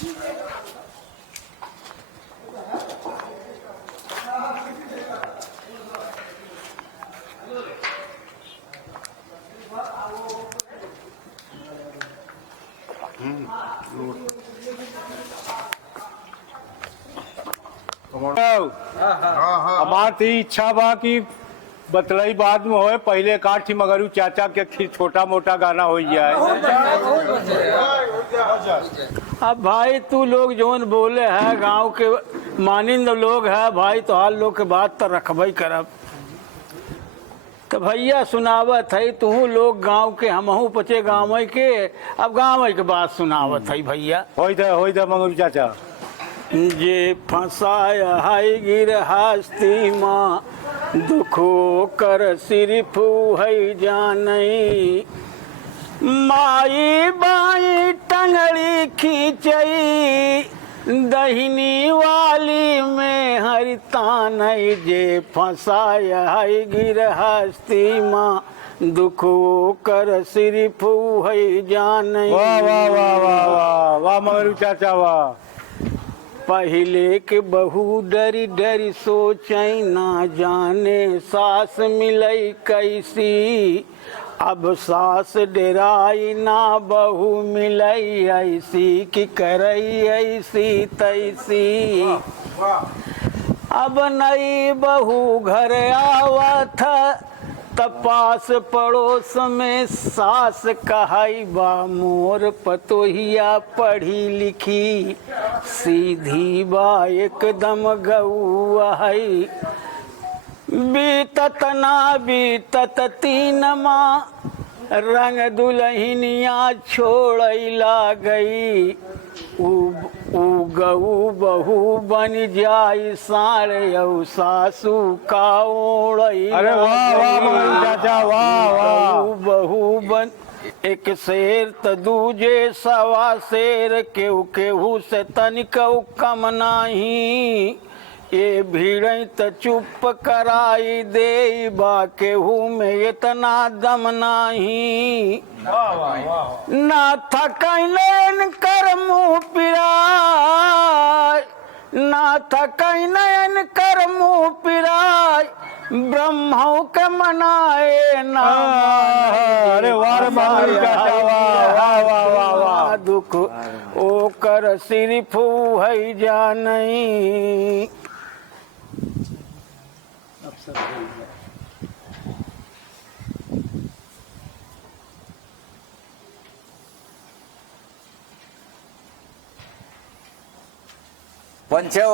हमारी इच्छा बा कि बतलई बाद में होए, पहले काठी मगरू चाचा के खीर छोटा मोटा गाना हो जाए। अब भाई तू लोग जोन बोले है गांव के मानिंद लोग है भाई, तो हाल लोग के बात तो रखबई करब। तो भैया सुनावत है तू लोग गांव के, हमहू पचे गाँव के, अब गाँव के बात सुनावत है भैया। हो दे मगरू चाचा। जे फंसाया है गिरहस्ती माँ, दुखो कर सिर्फ है जानई। माई बाई टंगड़ी खींचई, दहिनी वाली में हरितान। जे फंसाया है गिरहस्ती माँ, दुखो कर सिर्फ है जानई। वाह वाह वाह वाह वाह वाह मगरू चाचा वाह। पहले के बहू डरी डरी सोचई, ना जाने सास मिलई कैसी। अब सास डेराई ना बहू मिलई ऐसी, कि करई ऐसी तैसी। अब नई बहू घर आवत, तपास पड़ोस में सास कहाई बा। मोर पतोहिया पढ़ी लिखी, सीधी बा एकदम गौआ है। बीतत ना बीतत 3 माह, रंग दुल्हनिया छोड़ैला गई। उ गऊ बहू बन जाई साढ़े, औ सासू का ओढ़ई। अरे वाह वाह मगरू चाचा वाह वाह। बहू बन एक शेर त दूजे सवा शेर, केहू केहू से तनिकऊ कम नाही। ये भीड़ त चुप कराई दे बा, केहू में इतना दम नाही। ना थकैन कर मुँह पिराय, ना थकैन कर मुँह पिराय। ब्रह्मों के मनाए ना। अरे वाह मगरू चाचा वाह वाह वाह वाह वाह। दुख ओ कर सिर्फ है जानई। पंचो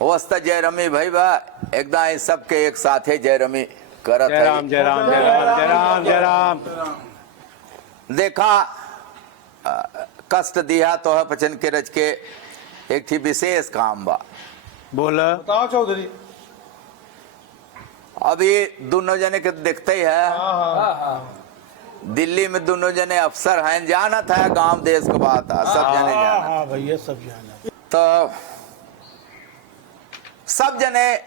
वस्ता जयरमी भाई बा, एकदम सबके एक साथे जयरमी करत है। जय राम जय राम जय राम जय राम जय राम। देखा कष्ट दिया तो है पचन के रच के एक थी विशेष काम बा। बोल बताओ चौधरी। अभी दोनों जने के देखते ही है, दिल्ली में दोनों जने अफसर हैं, जानत है गांव देश के बात है, सब जने जानत। हाँ भैया सब जाना। तो सब जने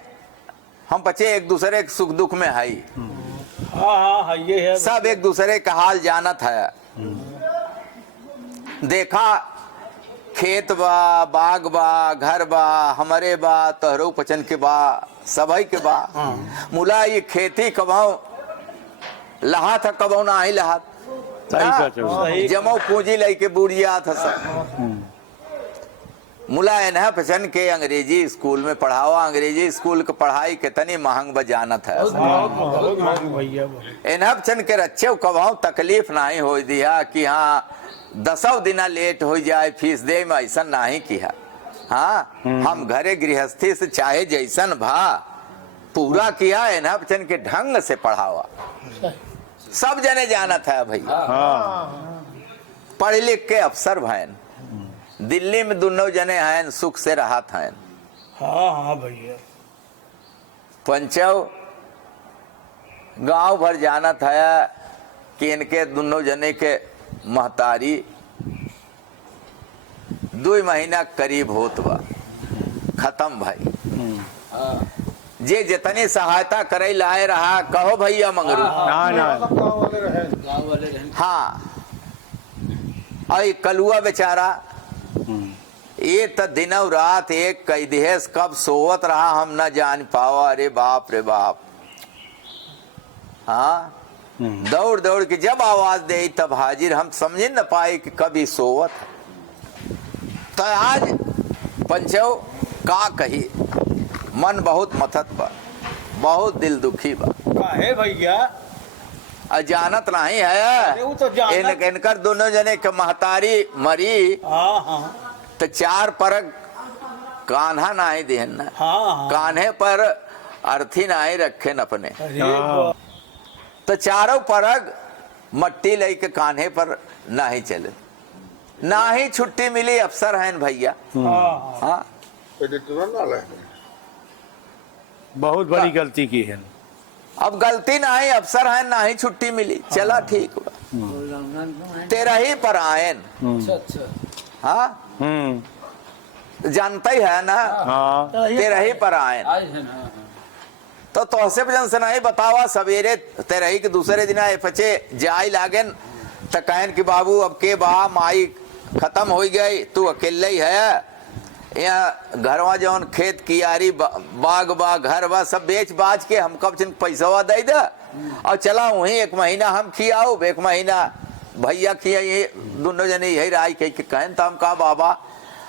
हम बच्चे एक दूसरे के सुख दुख में है। हाँ ये है। सब एक दूसरे का हाल जानत है। देखा खेत बा, बाग बा, घर बा, हमारे बा, तोहरो पचन के बा, सबई के बा। मुला ये खेती कबाऊ लहा था, कबाऊ ना ही लहा। सही जमो पूंजी लेके बुढ़िया था सब। मुला इन्हें पचन के अंग्रेजी स्कूल में पढ़ावा। अंग्रेजी स्कूल की पढ़ाई कितनी महंग बजानत है। इन्हें पचन के रच्छे कबाऊ तकलीफ नहीं हो दिया कि हाँ 10 दिन लेट हो जाए फीस दे में, ऐसा नहीं किया। हाँ हम घरे गृहस्थी से चाहे जैसन भा पूरा किया। इन्हें पचन के ढंग से पढ़ावा। सब जने जानत है भाई। पढ़ लिख के अफसर भैन, दिल्ली में दोनों जने हैं, सुख से राहत हैं। हाँ भैया। पंचव गांव भर जानत है कि इनके दोनों जने के महतारी 2 महीना करीब होत बा, खत्म भाई। जे जितनी सहायता करे लाए रहा, कहो भैया मंगरू। ना ना हाँ और ये कलुआ बेचारा ये तो दिनों रात एक कई दिहेस कब सोवत रहा हम न जान पावा। अरे बाप रे बाप। हाँ दौड़ दौड़ के जब आवाज दे तब हाजिर, हम समझ न पाए कि कभी सोवत। तो आज पंचो का कही, मन बहुत मथत बा, बहुत दिल दुखी बा। काहे भैया? अजानत नहीं है वो तो जानत। इनकर दोनों जने के महतारी मरी हाँ हाँ तो 4 परग कान्हा नहीं देहन न, हाँ। कान्हे पर अर्थी नहीं रखे न अपने। अरे हाँ। तो 4 परग मट्टी लेके कान्हे पर नहीं चले, ना ही छुट्टी मिली। अफसर हैं भैया। हाँ हाँ बहुत बड़ी गलती की है। अब गलती ना ही, अफसर है ना ही छुट्टी मिली। चला ठीक बा, तेरा ही पर आयन। हाँ जानता ही है ना, हाँ तेरा ही पर आयन। तो तोहसे जन से नहीं बतावा, सवेरे तेरा ही के दूसरे दिन पचे जाई लागेन तो कहन कि बाबू अब के बा माई खत्म हो गई, तू अकेले ही है। यहाँ घरवा जौन खेत कियारी बाग बा घर बा सब बेच बाज के हम कब पैसा दे दे और चला वहीं 1 महीना हम खियाओ, 1 महीना भैया खियाइए। दोनों जने यही राय कह के कहन तो हम कहा बाबा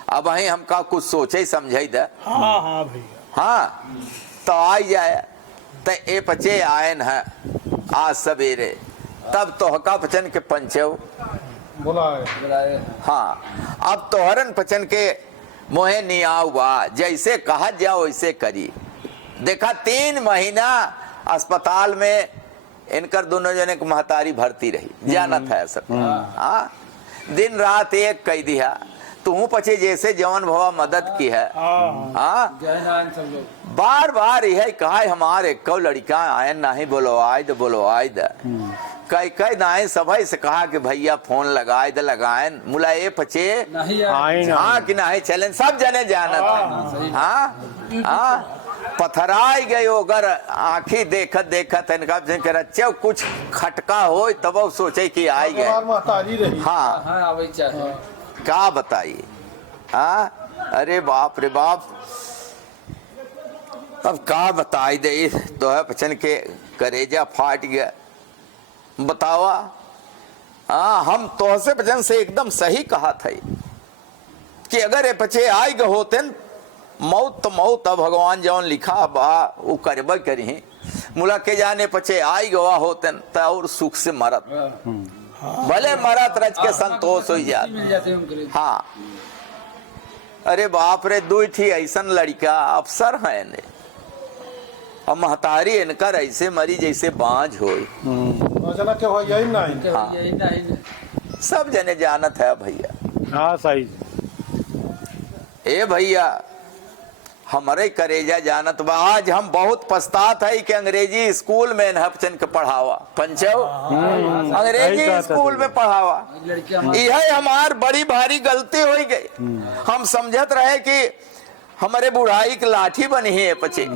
अब वहीं हमका कुछ सोचे समझे दे। हाँ हाँ भैया। हाँ तो आई जाए तो ए पचे आयन है आज सवेरे, तब तोहका पचन के पंचो बुलाए। हाँ अब तोहरन पचन के मोहे नियाव बा, जैसे कहा जाओ वैसे करी। देखा 3 महीना अस्पताल में इनकर दोनों जने को महतारी भर्ती रही, जानत है सब। हाँ दिन रात एक कह दिया, तू पचे जैसे जवन भवा मदद की है। हाँ बार बार यह कहा हमारे को लड़का आए नहीं बोलो आए दे, बोलो आए दे। कई दाएं सभी से कहा कि भैया फोन लगाए दे, लगाए मुला ये पचे हाँ कि नहीं चलें, सब जने जानत। हाँ हाँ पथराई गए अगर आंखी देखत देखत इनका रच्चे कुछ खटका हो तब सोचे कि आई गए। हाँ क्या बताइए। हाँ अरे बाप रे बाप, अब क्या बताई दे तो है पचन के करेजा फाट गया। बतावा हाँ हम तो से पचन से एकदम सही कहा था कि अगर ये पचे आए गए होते मौत तो मौत, अब भगवान जौन लिखा बा वो करबे करी। मुला के जाने पचे आई गवा होते तो और सुख से मरत, भले मरत रच के संतोष हो जाते। हाँ अरे बाप रे, 2 थी ऐसन लड़का अफसर है ने और महतारी इनकर ऐसे मरी जैसे बांझ हो। सब जने जानत है भैया। हाँ सही। ए भैया हमारे करेजा जानत बा, आज हम बहुत पछतात है कि अंग्रेजी स्कूल में नहपचन के पढ़ावा। पंचो अंग्रेजी स्कूल में पढ़ावा, यह हमार बड़ी भारी गलती हो गई। हम समझत रहे कि हमारे बुढ़ाई की लाठी बनी है पचे।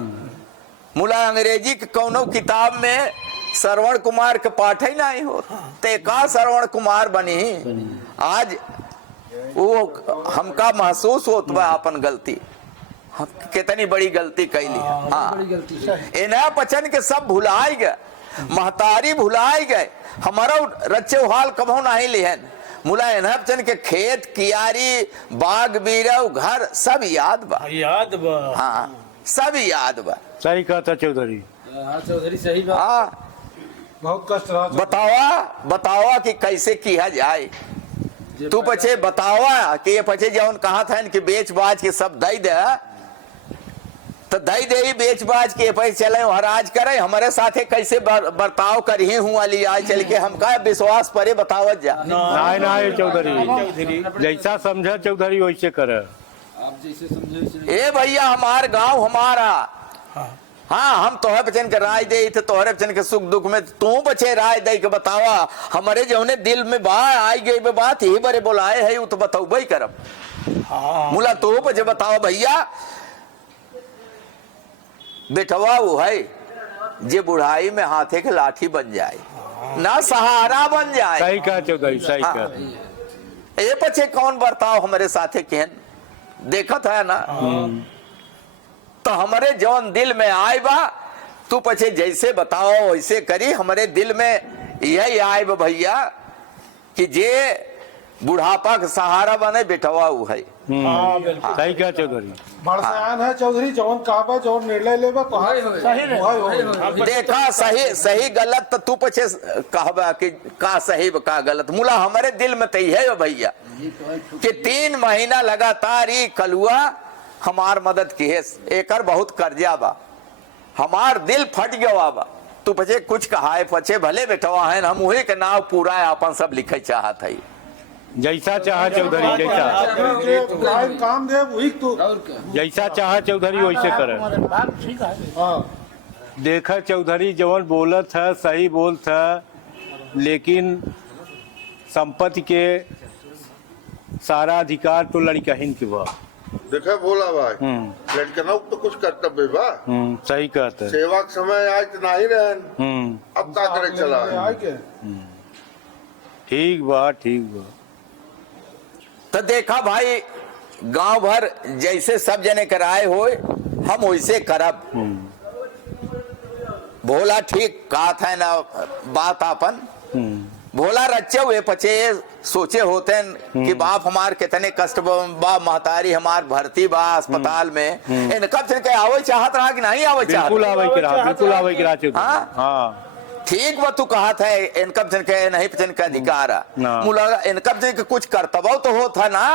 मुला अंग्रेजी के कौनो किताब में श्रवण कुमार के पाठ ही नहीं हो, ते का श्रवण कुमार बनी। आज वो हमका महसूस होत बा अपन गलती, कितनी बड़ी गलती कैली। हाँ इन्हें पचन के सब भुलाए गए, महतारी भुलाए गए, हमारा रच्चे हाल कभो नहीं लिहन। मुला इन्हें पचन के खेत कियारी बाग बीरव घर सब याद बा। हाँ सब याद बा। सही कहता चौधरी। चौधरी सही बात। हाँ बहुत कष्ट रहा। बतावा कि कैसे किया जाए। तू पचे बतावा कि ये पचे जौन कहा था कि बेच बाज के सब दई दे, तो दई दे बेच बाज के पैसे चले हराज करे। हमारे साथे कैसे बर्ताव करी हूँ वाली आज चल के हमका विश्वास परे बतावत जा। नहीं चौधरी, जैसा समझा चौधरी वैसे करे। आप जैसे समझे। ए भैया हमार गांव हमारा। हाँ हम तोहरे बचन के राय दे थे, तोहरे बचन के सुख दुख में तू बचे राय दे के बतावा। हमारे जौने दिल में बा आई गई बात ही बड़े बोलाए है, वो तो बताऊ ही करब। मुला तो बचे बताओ भैया। बेटवा वो है जे बुढ़ाई में हाथे के लाठी बन जाए, ना सहारा बन जाए। सही कहा चौधरी, सही कहा। ये पछे कौन बर्ताव हमारे साथे केहन देखत है ना। तो हमारे जौन दिल में आए बा तू पछे जैसे बताओ वैसे करी। हमारे दिल में यही आए बा भैया कि जे बुढ़ापा का सहारा बने बेटवा उ है। सही क्या चौधरी बरसायान है चौधरी जौन काबा जौन निर्णय लेबा सही देखा सही गलत तो तू पछे कहबा कि का सही का गलत। मुला हमारे दिल में तई है भैया कि 3 महीना लगातार ही कलुआ हमार मदद की है। एकर बहुत कर्जा बा, हमार दिल फट गया बा। तू पछे कुछ कहा है पछे भले बेटवा है हम वही के नाव पूरा अपन सब लिखे चाहत है। जैसा चाह चौधरी जैसा काम दे वही तू जैसा चाह चौधरी वैसे करे। देखा चौधरी जवन बोलत है सही बोलत है, लेकिन संपत्ति के सारा अधिकार तो लड़कहिन के बा। देखा बोला भाई लड़का तो कुछ कर्तव्य बा। सही कहते हैं। सेवा के समय आज तो नहीं रहन, अब का करे चला है। ठीक बा ठीक बा। तो देखा भाई गांव भर जैसे सब जने कराए होए हम वैसे करब। भोला ठीक कहा था ना बात अपन। भोला रच्चे हुए पचे सोचे होते हैं कि बाप हमार कितने कष्ट बा, महतारी हमार भर्ती बा अस्पताल में। इन कब से आवे चाहत रहा कि नहीं आवे चाहत? बिल्कुल आवे की रहा, बिल्कुल आवे की रहा। हाँ? हाँ ठीक बा तू कहा था इनकम जन के नहीं जन का अधिकार मुला इनकम जन के कुछ कर्तव्य तो हो था ना।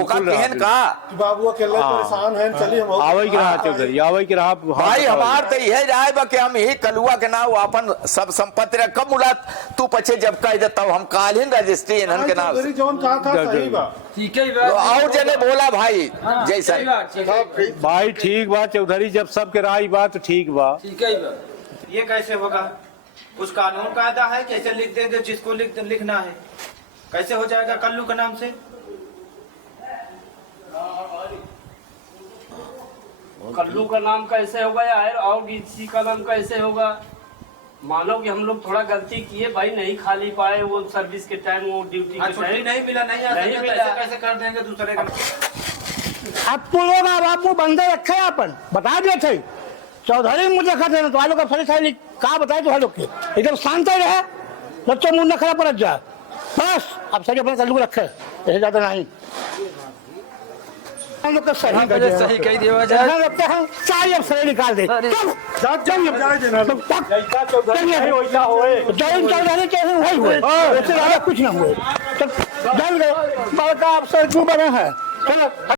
ओका कहन का बाबू अकेले परेशान है चलिए हम आवे की रहा चौधरी आवे की रहा। भाई हमार तो यही राय बा कि हम यही कलुआ के नाम अपन सब संपत्ति रख। कब मुला तू पछे जब कह देता हम काल ही रजिस्ट्री इन्हन के नाम जौन कहा था सही बा। ठीक है और जने बोला भाई जैसा भाई ठीक बा चौधरी जब सबके राय बा तो ठीक बा। ठीक है ये कैसे होगा? कुछ कानून कायदा है कैसे लिख देंगे जिसको लिखना है? कैसे हो जाएगा कल्लू के नाम से? कल्लू का नाम कैसे होगा यार और किसी का नाम कैसे होगा? मानो कि हम लोग थोड़ा गलती किए भाई, नहीं खा ली पाए वो सर्विस के टाइम, वो ड्यूटी के छुट्टी टाइम नहीं मिला, नहीं मिला, कैसे कर देंगे दूसरे का? अब तो लोग आप बंदे रखे अपन बता दिए थे चौधरी मुझे देखा थे तो लोग फले सारी कहा बताए तो लोग के एकदम शांत ही रहे, बच्चों मुंह न खड़ा पड़ जाए बस। अब सही अपने कल्लू रखे ऐसे ज्यादा नहीं। हम लोग का सही कह दिया जाए लगते हैं सारी अब सही निकाल दे। चौधरी के वही हुए उससे ज्यादा कुछ ना हुए। जल गए बड़का अफसर क्यों बने हैं। चलो।